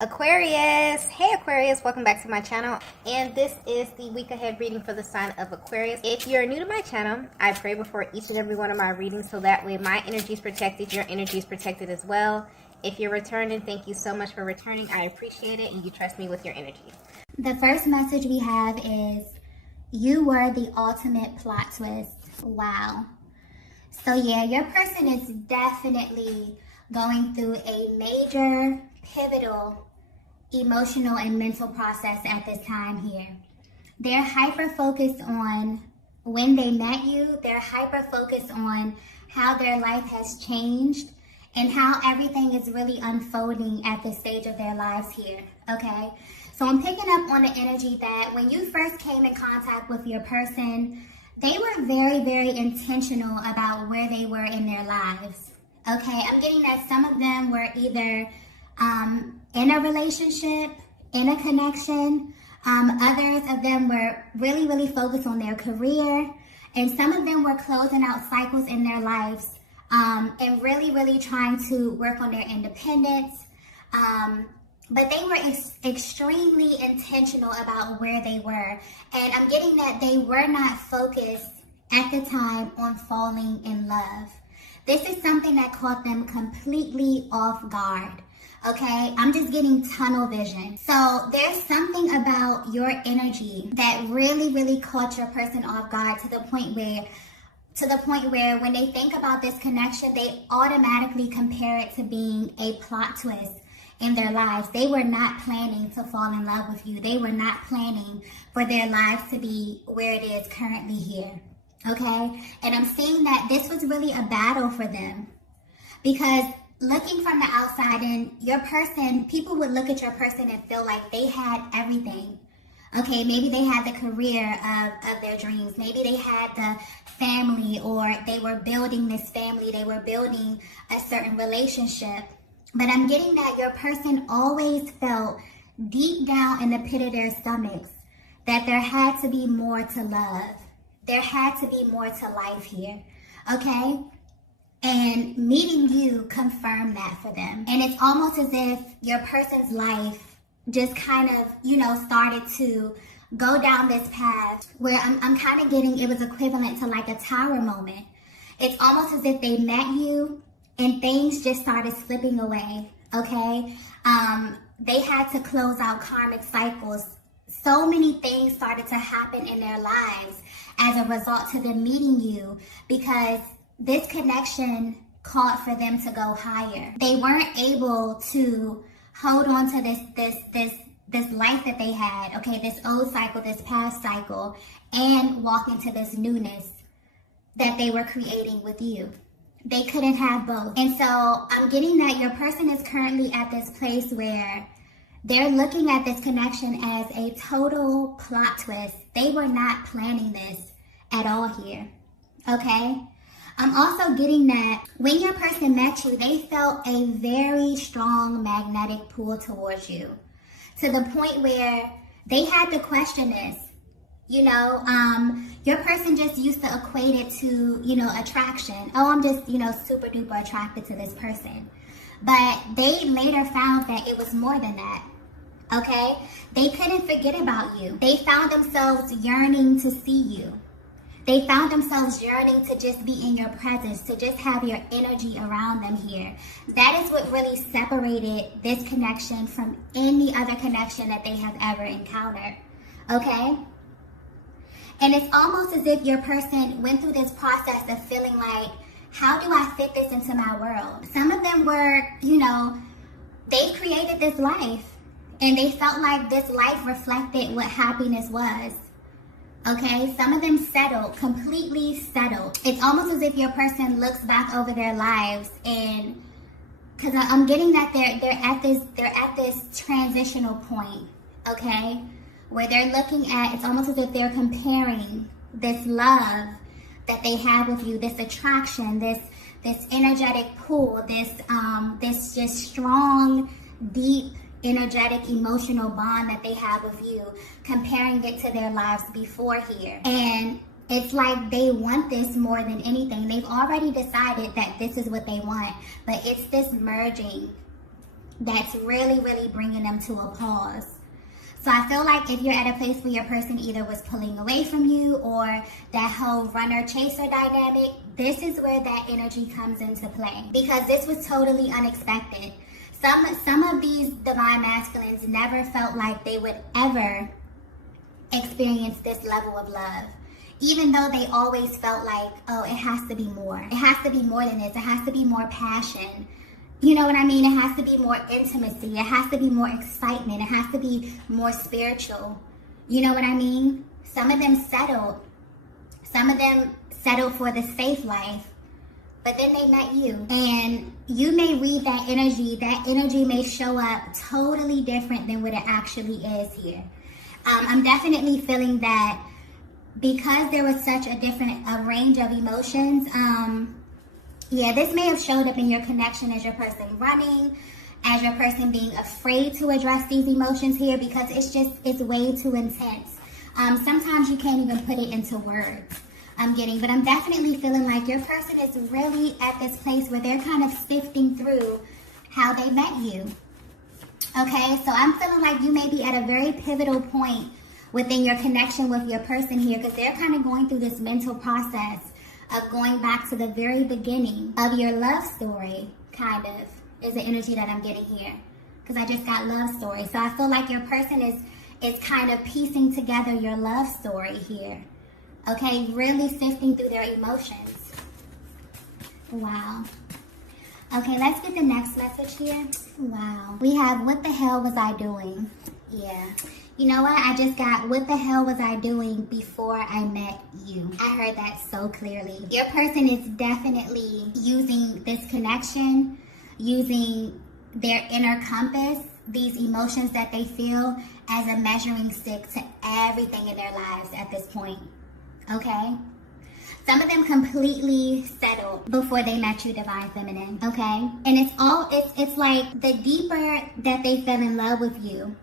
Aquarius, hey Aquarius, welcome back to my channel, and this is the week ahead reading for the sign of Aquarius. If you're new to my channel, I pray before each and every one of my readings so that way my energy is protected, your energy is protected as well. If you're returning, thank you so much for returning. I appreciate it, and you trust me with your energy. The first message we have is, you were the ultimate plot twist. Wow. So yeah, your person is definitely going through a major, pivotal, emotional and mental process at this time here. They're hyper-focused on when they met you. They're hyper-focused on how their life has changed and how everything is really unfolding at this stage of their lives here, okay? So I'm picking up on the energy that when you first came in contact with your person, they were very, very intentional about where they were in their lives, okay? I'm getting that some of them were either in a relationship, in a connection. Others of them were really, really focused on their career. And some of them were closing out cycles in their lives and really, really trying to work on their independence. But they were extremely intentional about where they were. And I'm getting that they were not focused at the time on falling in love. This is something that caught them completely off guard. Okay, I'm just getting tunnel vision. So there's something about your energy that really, really caught your person off guard to the point where when they think about this connection, they automatically compare it to being a plot twist in their lives. They were not planning to fall in love with you. They were not planning for their lives to be where it is currently here. Okay, and I'm seeing that this was really a battle for them because looking from the outside in, your person, people would look at your person and feel like they had everything. Okay, maybe they had the career of their dreams. Maybe they had the family, or they were building this family. They were building a certain relationship. But I'm getting that your person always felt deep down in the pit of their stomachs that there had to be more to love. There had to be more to life here. Okay? And meeting you confirmed that for them. And it's almost as if your person's life just kind of, started to go down this path where I'm kind of getting, it was equivalent to like a tower moment. It's almost as if they met you and things just started slipping away, okay? They had to close out karmic cycles. So many things started to happen in their lives as a result to them meeting you, because this connection called for them to go higher. They weren't able to hold on to this life that they had, okay, this old cycle, this past cycle, and walk into this newness that they were creating with you. They couldn't have both. And so I'm getting that your person is currently at this place where they're looking at this connection as a total plot twist. They were not planning this at all here, okay? I'm also getting that when your person met you, they felt a very strong magnetic pull towards you, to the point where they had to question this. Your person just used to equate it to, attraction. Oh, I'm just, super duper attracted to this person. But they later found that it was more than that. Okay? They couldn't forget about you. They found themselves yearning to see you. They found themselves yearning to just be in your presence, to just have your energy around them here. That is what really separated this connection from any other connection that they have ever encountered, okay? And it's almost as if your person went through this process of feeling like, how do I fit this into my world? Some of them were, they created this life, and they felt like this life reflected what happiness was. Okay, some of them settled, completely settled. It's almost as if your person looks back over their lives, and because I'm getting that they're at this transitional point, okay, where they're looking at, it's almost as if they're comparing this love that they have with you, this attraction, this energetic pull, this just strong, deep, energetic, emotional bond that they have with you, comparing it to their lives before here. And it's like they want this more than anything. They've already decided that this is what they want, but it's this merging that's really, really bringing them to a pause. So I feel like if you're at a place where your person either was pulling away from you or that whole runner-chaser dynamic, this is where that energy comes into play, because this was totally unexpected. Some of these divine masculines never felt like they would ever experience this level of love, even though they always felt like, oh, it has to be more. It has to be more than this. It has to be more passion. You know what I mean? It has to be more intimacy. It has to be more excitement. It has to be more spiritual. You know what I mean? Some of them settled. Some of them settled for the safe life. But then they met you. And you may read that energy. That energy may show up totally different than what it actually is here. I'm definitely feeling that because there was such a range of emotions, yeah, this may have showed up in your connection as your person running, as your person being afraid to address these emotions here, because it's way too intense. Sometimes you can't even put it into words, but I'm definitely feeling like your person is really at this place where they're kind of sifting through how they met you. Okay, so I'm feeling like you may be at a very pivotal point within your connection with your person here, because they're kind of going through this mental process of going back to the very beginning of your love story, kind of, is the energy that I'm getting here. Because I just got love story. So I feel like your person is kind of piecing together your love story here. Okay, really sifting through their emotions. Wow. Okay, let's get the next message here. Wow. We have, what the hell was I doing? Yeah. You know what? I just got, what the hell was I doing before I met you? I heard that so clearly. Your person is definitely using this connection, using their inner compass, these emotions that they feel, as a measuring stick to everything in their lives at this point. Okay? Some of them completely settled before they met you, Divine Feminine. Okay? And it's like the deeper that they fell in love with you,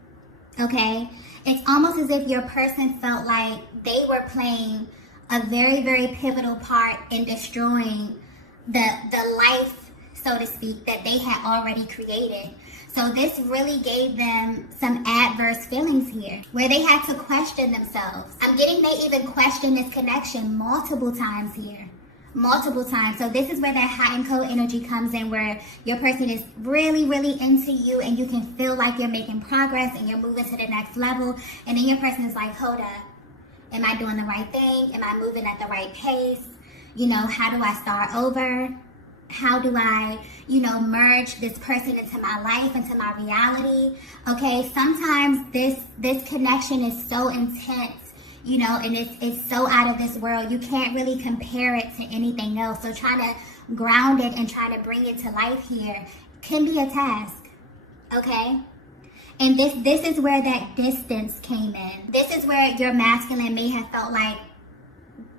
okay, it's almost as if your person felt like they were playing a very, very pivotal part in destroying the life, so to speak, that they had already created. So this really gave them some adverse feelings here, where they had to question themselves. I'm getting they even questioned this connection multiple times here. Multiple times. So this is where that hot and cold energy comes in, where your person is really, really into you and you can feel like you're making progress and you're moving to the next level. And then your person is like, hold up. Am I doing the right thing? Am I moving at the right pace? You know, how do I start over? How do I, merge this person into my life, into my reality? Okay, sometimes this connection is so intense, and it's so out of this world. You can't really compare it to anything else. So trying to ground it and trying to bring it to life here can be a task, okay? And this is where that distance came in. This is where your masculine may have felt like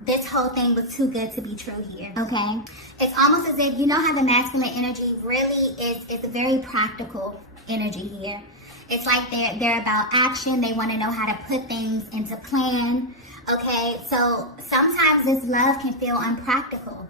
this whole thing was too good to be true here, okay? It's almost as if, how the masculine energy really is a very practical energy here. It's like they're about action. They want to know how to put things into plan, okay? So sometimes this love can feel impractical.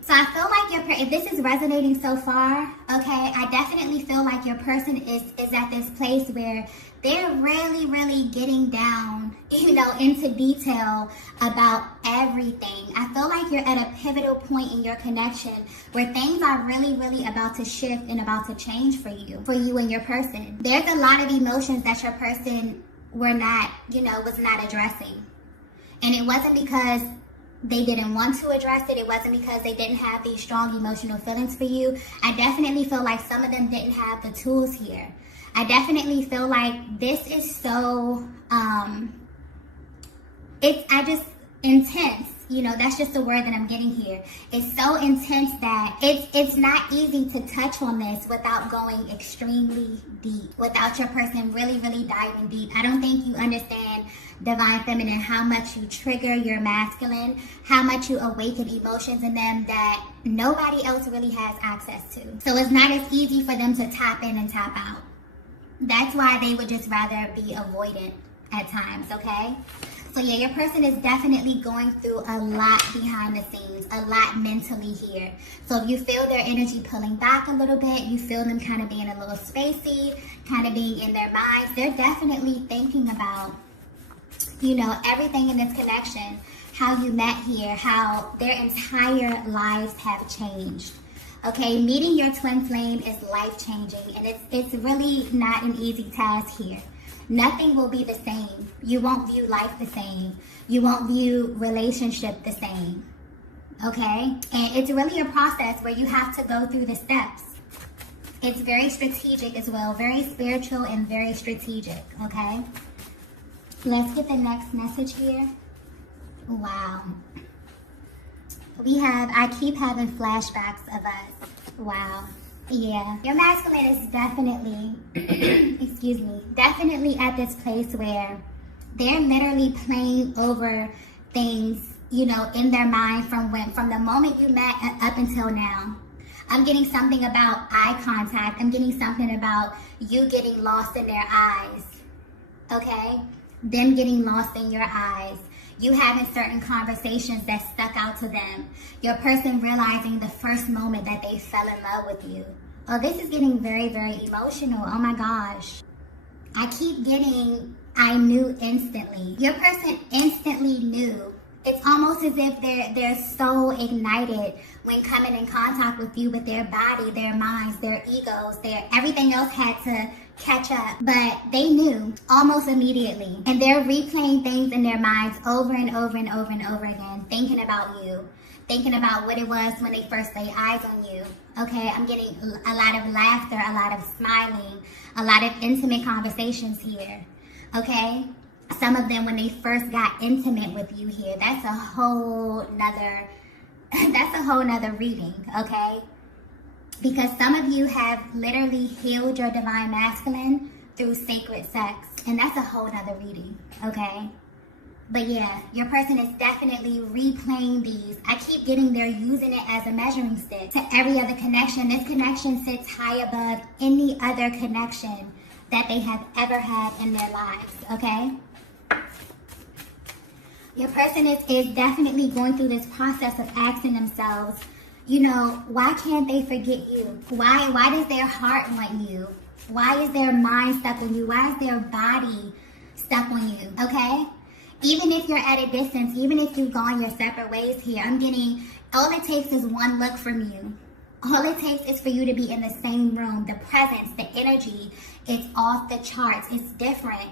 So I feel like if this is resonating so far, okay, I definitely feel like your person is at this place where they're really, really getting down, into detail about everything. I feel like you're at a pivotal point in your connection where things are really, really about to shift and about to change for you and your person. There's a lot of emotions that your person was not addressing. And it wasn't because they didn't want to address it. It wasn't because they didn't have these strong emotional feelings for you. I definitely feel like some of them didn't have the tools here. I definitely feel like this is so, intense. That's just the word that I'm getting here. It's so intense that it's not easy to touch on this without going extremely deep, without your person really, really diving deep. I don't think you understand, Divine Feminine, how much you trigger your masculine, how much you awaken emotions in them that nobody else really has access to. So it's not as easy for them to tap in and tap out. That's why they would just rather be avoidant at times, okay? So yeah, your person is definitely going through a lot behind the scenes, a lot mentally here. So if you feel their energy pulling back a little bit, you feel them kind of being a little spacey, kind of being in their minds, they're definitely thinking about, you know, everything in this connection, how you met here, how their entire lives have changed. Okay, meeting your twin flame is life-changing, and it's really not an easy task here. Nothing will be the same. You won't view life the same. You won't view relationship the same. Okay? And it's really a process where you have to go through the steps. It's very strategic as well, very spiritual and very strategic. Okay? Let's get the next message here. Wow. I keep having flashbacks of us. Wow. Yeah. Your masculine is definitely, excuse me, definitely at this place where they're literally playing over things, you know, in their mind from the moment you met up until now. I'm getting something about eye contact. I'm getting something about you getting lost in their eyes. Okay? Them getting lost in your eyes. You having certain conversations that stuck out to them. Your person realizing the first moment that they fell in love with you. Oh, this is getting very, very emotional. Oh my gosh. I keep getting, I knew instantly. Your person instantly knew. It's almost as if they're so ignited when coming in contact with you, with their body, their minds, their egos, everything else had to catch up, but they knew almost immediately, and they're replaying things in their minds over and over and over and over again, thinking about you, thinking about what it was when they first laid eyes on you. Okay, I'm getting a lot of laughter, a lot of smiling, a lot of intimate conversations here. Okay, some of them when they first got intimate with you here, that's a whole nother reading. Okay, because some of you have literally healed your divine masculine through sacred sex. And that's a whole nother reading, okay? But yeah, your person is definitely replaying these. I keep getting they're using it as a measuring stick to every other connection. This connection sits high above any other connection that they have ever had in their lives, okay? Your person is definitely going through this process of asking themselves, you know, why can't they forget you? Why does their heart want you? Why is their mind stuck on you? Why is their body stuck on you? Okay? Even if you're at a distance, even if you've gone your separate ways here, I'm getting, all it takes is one look from you. All it takes is for you to be in the same room. The presence, the energy, it's off the charts. It's different.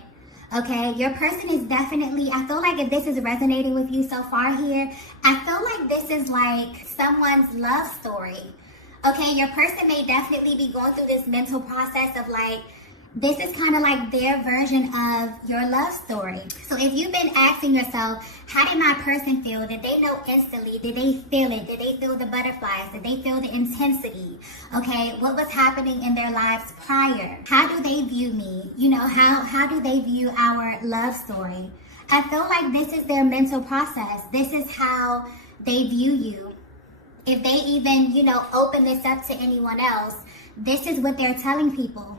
Okay, your person is definitely, I feel like if this is resonating with you so far here, I feel like this is like someone's love story. Okay, your person may definitely be going through this mental process of like, this is kind of like their version of your love story. So if you've been asking yourself, how did my person feel? Did they know instantly? Did they feel it? Did they feel the butterflies? Did they feel the intensity? Okay, what was happening in their lives prior? How do they view me? You know, how do they view our love story? I feel like this is their mental process. This is how they view you. If they even, you know, open this up to anyone else, this is what they're telling people.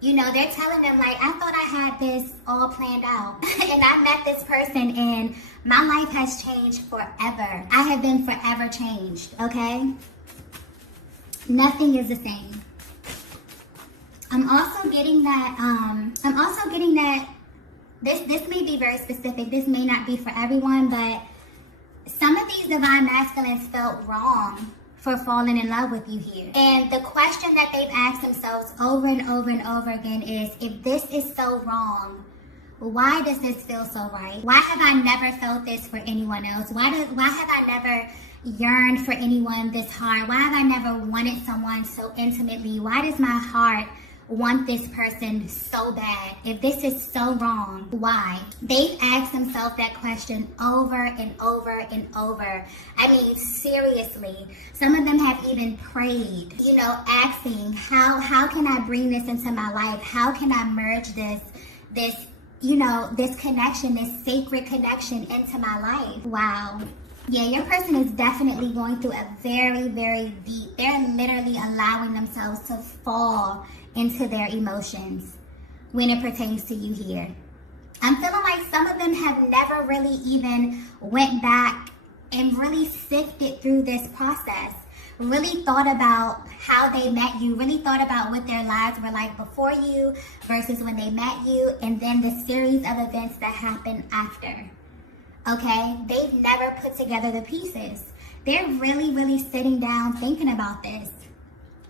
You know, they're telling them like, I thought I had this all planned out. And I met this person and my life has changed forever. I have been forever changed, okay? Nothing is the same. I'm also getting that, this may be very specific. This may not be for everyone, but some of these divine masculines felt wrong for falling in love with you here. And the question that they've asked themselves over and over and over again is, if this is so wrong, why does this feel so right? Why have I never felt this for anyone else? Why have I never yearned for anyone this hard? Why have I never wanted someone so intimately? Why does my heart want this person so bad? If this is so wrong, why? They've asked themselves that question over and over and over. I mean, seriously. Some of them have even prayed, you know, asking, how can I bring this into my life? How can I merge this, you know, this connection, this sacred connection into my life? Wow. Yeah, your person is definitely going through a very, very deep, they're literally allowing themselves to fall into their emotions when it pertains to you here. I'm feeling like some of them have never really even went back and really sifted through this process, really thought about how they met you, really thought about what their lives were like before you versus when they met you, and then the series of events that happened after. Okay? They've never put together the pieces. They're really, really sitting down thinking about this.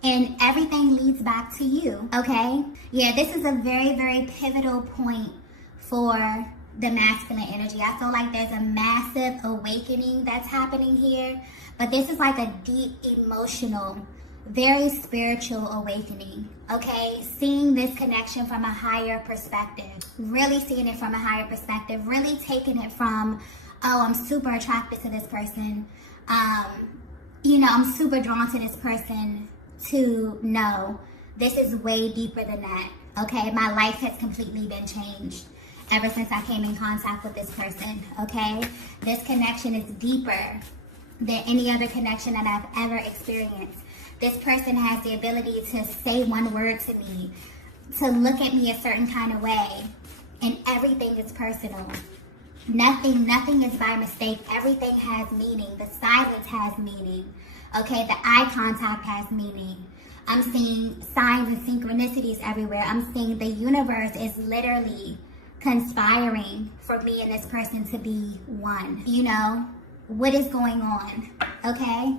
And everything leads back to you. Okay? Yeah, this is a very, very pivotal point for the masculine energy. I feel like there's a massive awakening that's happening here, but this is like a deep emotional, very spiritual awakening. Okay, seeing this connection from a higher perspective, really seeing it from a higher perspective, really taking it from, oh, I'm super attracted to this person, I'm super drawn to this person, to no, this is way deeper than that. Okay, my life has completely been changed ever since I came in contact with this person, okay? This connection is deeper than any other connection that I've ever experienced. This person has the ability to say one word to me, to look at me a certain kind of way, and everything is personal. Nothing is by mistake. Everything has meaning. The silence has meaning, okay? The eye contact has meaning. I'm seeing signs and synchronicities everywhere. I'm seeing the universe is literally conspiring for me and this person to be one. What is going on? Okay?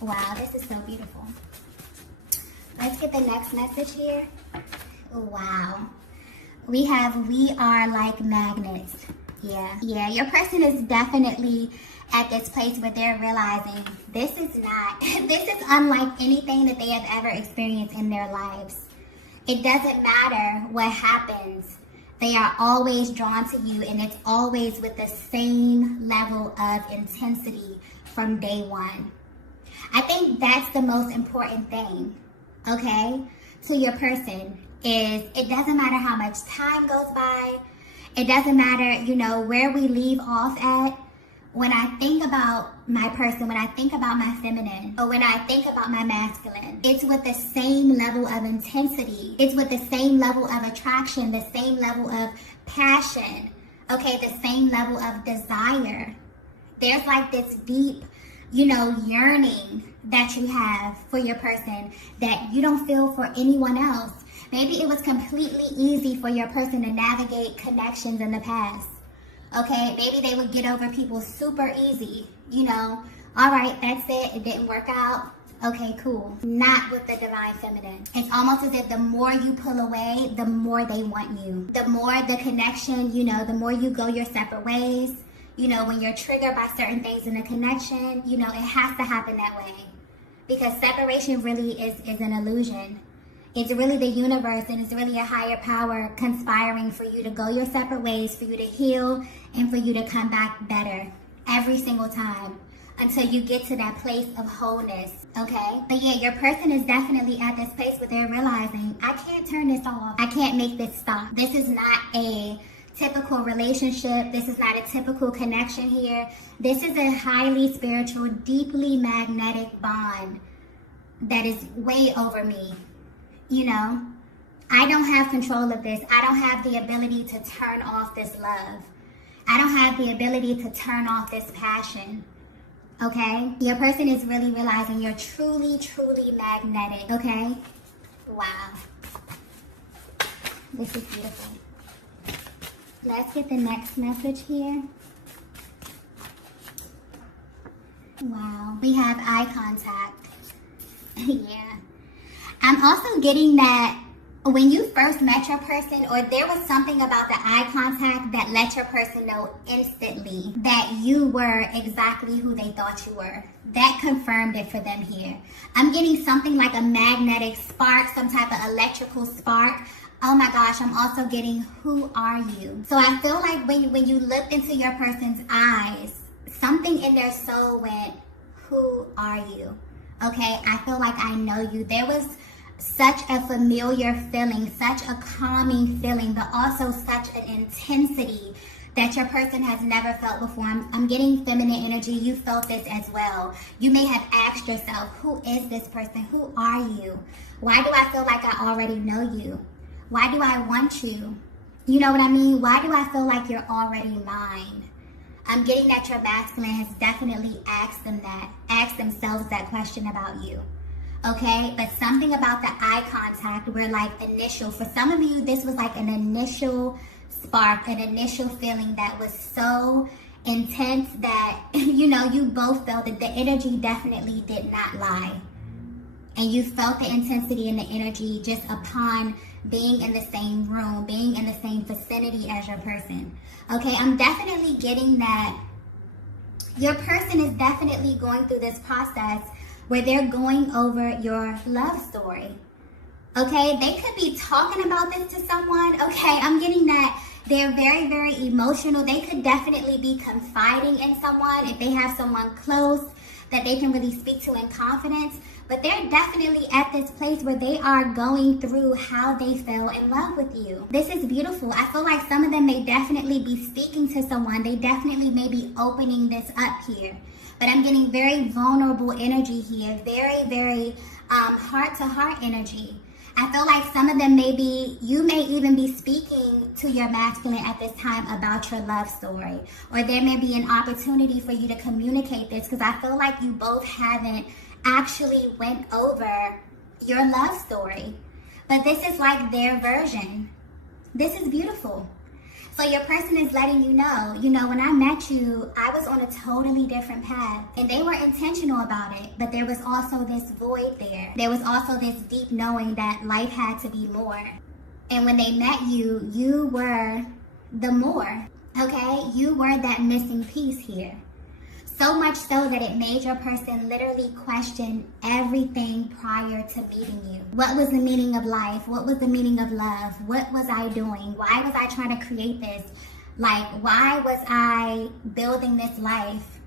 Wow, this is so beautiful. Let's get the next message here. Wow. We are like magnets. Yeah, your person is definitely at this place where they're realizing this is unlike anything that they have ever experienced in their lives. It doesn't matter what happens. They are always drawn to you, and it's always with the same level of intensity from day one. I think that's the most important thing, okay, to your person, is it doesn't matter how much time goes by. It doesn't matter, where we leave off at. When I think about my person, when I think about my feminine, or when I think about my masculine, it's with the same level of intensity. It's with the same level of attraction, the same level of passion, okay, the same level of desire. There's like this deep, yearning that you have for your person that you don't feel for anyone else. Maybe it was completely easy for your person to navigate connections in the past. Okay, maybe they would get over people super easy, all right, that's it, it didn't work out, okay, cool. Not with the divine feminine. It's almost as if the more you pull away, the more they want you. The more the connection, the more you go your separate ways, when you're triggered by certain things in a connection, it has to happen that way. Because separation really is an illusion. It's really the universe, and it's really a higher power conspiring for you to go your separate ways, for you to heal, and for you to come back better every single time until you get to that place of wholeness, okay? But yeah, your person is definitely at this place where they're realizing, I can't turn this off. I can't make this stop. This is not a typical relationship. This is not a typical connection here. This is a highly spiritual, deeply magnetic bond that is way over me. I don't have control of this. I don't have the ability to turn off this love. I don't have the ability to turn off this passion. Okay? Your person is really realizing you're truly, truly magnetic. Okay? Wow. This is beautiful. Let's get the next message here. Wow. We have eye contact. Yeah. I'm also getting that when you first met your person, or there was something about the eye contact that let your person know instantly that you were exactly who they thought you were. That confirmed it for them here. I'm getting something like a magnetic spark, some type of electrical spark. Oh my gosh, I'm also getting, who are you? So I feel like when you looked into your person's eyes, something in their soul went, who are you? Okay, I feel like I know you. There was such a familiar feeling, such a calming feeling, but also such an intensity that your person has never felt before. I'm getting feminine energy. You felt this as well. You may have asked yourself, who is this person? Who are you? Why do I feel like I already know you? Why do I want you? You know what I mean? Why do I feel like you're already mine? I'm getting that your masculine has definitely asked themselves that question about you. Okay? But something about the eye contact were like initial. For some of you, this was like an initial spark, an initial feeling that was so intense that, you both felt that the energy definitely did not lie. And you felt the intensity and the energy just upon being in the same room, being in the same vicinity as your person. Okay, I'm definitely getting that your person is definitely going through this process where they're going over your love story. Okay, they could be talking about this to someone. Okay, I'm getting that they're very, very emotional. They could definitely be confiding in someone if they have someone close that they can really speak to in confidence. But they're definitely at this place where they are going through how they fell in love with you. This is beautiful. I feel like some of them may definitely be speaking to someone. They definitely may be opening this up here. But I'm getting very vulnerable energy here. Very, very heart-to-heart energy. I feel like some of them you may even be speaking to your masculine at this time about your love story. Or there may be an opportunity for you to communicate this, because I feel like you both haven't actually went over your love story. But this is like their version. This is beautiful. So your person is letting you know, when I met you, I was on a totally different path. And they were intentional about it. But there was also this void there. There was also this deep knowing that life had to be more. And when they met you, you were the more. Okay? You were that missing piece here. So much so that it made your person literally question everything prior to meeting you. What was the meaning of life? What was the meaning of love? What was I doing? Why was I trying to create this? Like, why was I building this life?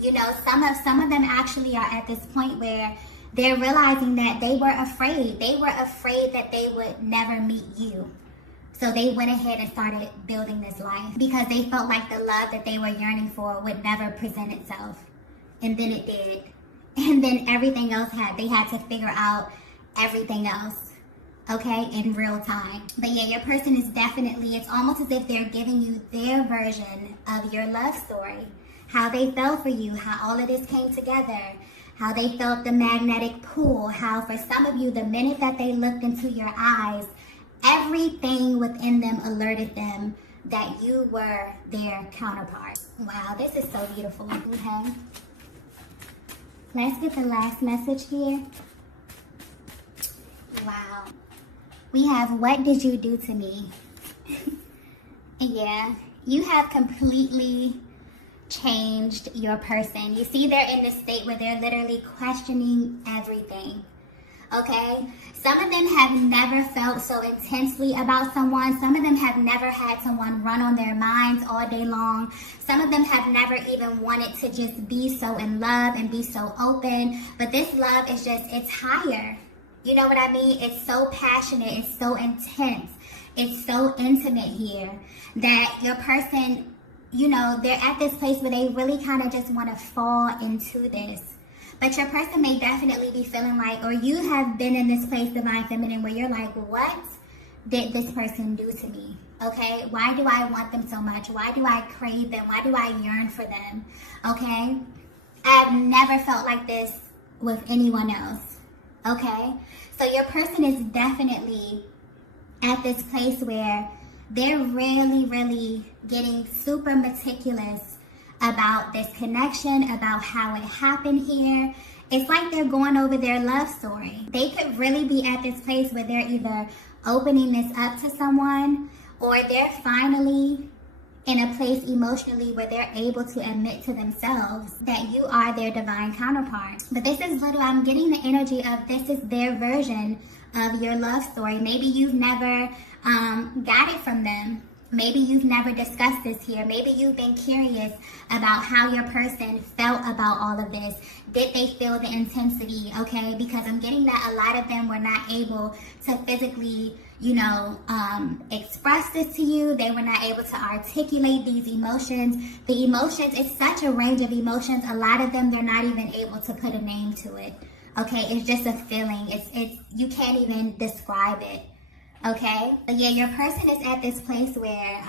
Some of them actually are at this point where they're realizing that they were afraid. They were afraid that they would never meet you. So they went ahead and started building this life because they felt like the love that they were yearning for would never present itself. And then it did. And then everything else they had to figure out everything else, okay, in real time. But yeah, your person is definitely, it's almost as if they're giving you their version of your love story. How they fell for you, how all of this came together, how they felt the magnetic pull, how for some of you, the minute that they looked into your eyes, everything within them alerted them that you were their counterpart. Wow, this is so beautiful. Okay. Let's get the last message here. Wow. We have, what did you do to me? Yeah, you have completely changed your person. You see, they're in this state where they're literally questioning everything. Okay? Some of them have never felt so intensely about someone. Some of them have never had someone run on their minds all day long. Some of them have never even wanted to just be so in love and be so open. But this love is just, it's higher. You know what I mean? It's so passionate. It's so intense. It's so intimate here that your person, they're at this place where they really kind of just want to fall into this. But your person may definitely be feeling like, or you have been in this place, Divine Feminine, where you're like, what did this person do to me? Okay? Why do I want them so much? Why do I crave them? Why do I yearn for them? Okay? I've never felt like this with anyone else. Okay? So your person is definitely at this place where they're really, really getting super meticulous about this connection, about how it happened here. It's like they're going over their love story. They could really be at this place where they're either opening this up to someone, or they're finally in a place emotionally where they're able to admit to themselves that you are their divine counterpart. But this is I'm getting the energy of this is their version of your love story. Maybe you've never got it from them. Maybe you've never discussed this here. Maybe you've been curious about how your person felt about all of this. Did they feel the intensity, okay? Because I'm getting that a lot of them were not able to physically, express this to you. They were not able to articulate these emotions. The emotions, it's such a range of emotions. A lot of them, they're not even able to put a name to it, okay? It's just a feeling. It's you can't even describe it. Okay, so yeah, your person is at this place where,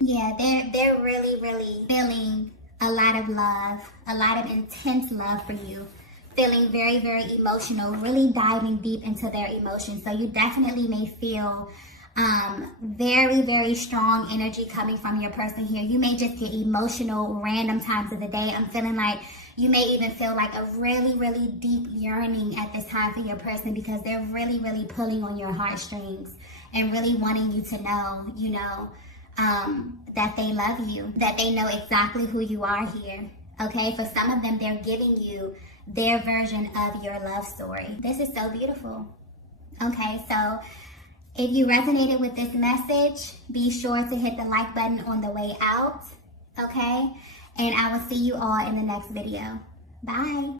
yeah, they're really feeling a lot of love, a lot of intense love for you, feeling very emotional, really diving deep into their emotions. So you definitely may feel very strong energy coming from your person here. You may just get emotional random times of the day. I'm feeling like you may even feel like a really deep yearning at this time for your person, because they're really pulling on your heartstrings and really wanting you to know, you know, that they love you, that they know exactly who you are here. Okay, for some of them, they're giving you their version of your love story. This is so beautiful. Okay, so if you resonated with this message, be sure to hit the like button on the way out. Okay, and I will see you all in the next video. Bye.